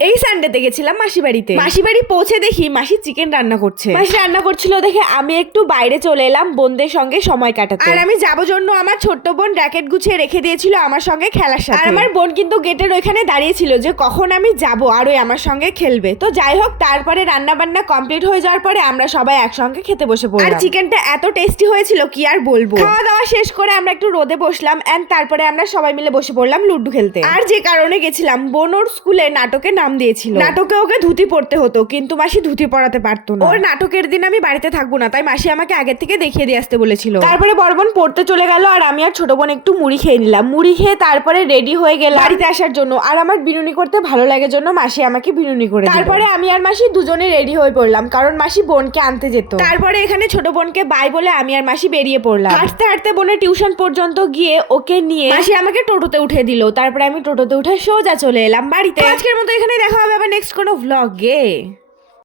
এই সানডেতে গেছিলাম মাসি বাড়িতে। মাসি বাড়ি পৌঁছে দেখি মাসি চিকেন রান্না করছে। মাসি রান্না করছিল দেখে আমি একটু বাইরে চলে এলাম বোনদের সঙ্গে সময় কাটাতে। আর আমি যাবো জন্য আমার ছোট্ট বোন র্যাকেট গুছিয়ে রেখে দিয়েছিল আমার সঙ্গে খেলার সাথে। আর আমার বোন কিন্তু গেটের ওইখানে দাঁড়িয়েছিল যে কখন আমি যাব আর ওই আমার সঙ্গে খেলবে। তো যাই হোক, তারপরে রান্না বান্না কমপ্লিট হয়ে যাওয়ার পরে আমরা সবাই একসঙ্গে খেতে বসে পড়লাম। আর চিকেনটা এত টেস্টি হয়েছিল কি আর বলবো। খাওয়া দাওয়া শেষ করে আমরা একটু রোদে বসলাম এন্ড তারপরে আমরা সবাই মিলে বসে পড়লাম লুডু খেলতে। আর যে কারণে গেছিলাম, বোন ওর স্কুলে নাটকে নাম দিয়েছিল। নাটকে ওকে ধুতি পড়তে হতো, কিন্তু মাসি ধুতি পড়াতে পারতো না। ওর নাটকের দিন আমি বাড়িতে থাকবো না, তাই মাসি আমাকে আগের থেকে দেখিয়ে দিয়ে আসতে বলেছিল। তারপরে বড় বোন পড়তে চলে গেল আর আমি আর ছোট বোন একটু মুড়ি খেয়ে নিলাম। মুড়ি খেয়ে তারপরে রেডি হয়ে গেলাম বাড়িতে আসার জন্য। আর আমার বিনুনি করতে ভালো লাগে জন্য মাসি আমাকে বিনুনি করে দিল। তারপরে আমি আর মাসি দুজনে রেডি হয়ে পড়লাম, কারণ মাসি বোনকে আনতে যেত। তারপরে এখানে ছোট বোনকে বাই বলে আমি আর মাসি বেরিয়ে পড়লাম। হাঁটতে হাঁটতে বোনের টিউশন পর্যন্ত গিয়ে ওকে নিয়ে মাসি আমাকে টোটোতে উঠে দিল। তারপরে আমি টোটোতে উঠে সোজা চলে এলাম বাড়িতে। আজকের মতো এখানে দেখা হবে আবার নেক্সট কোনো ভ্লগে।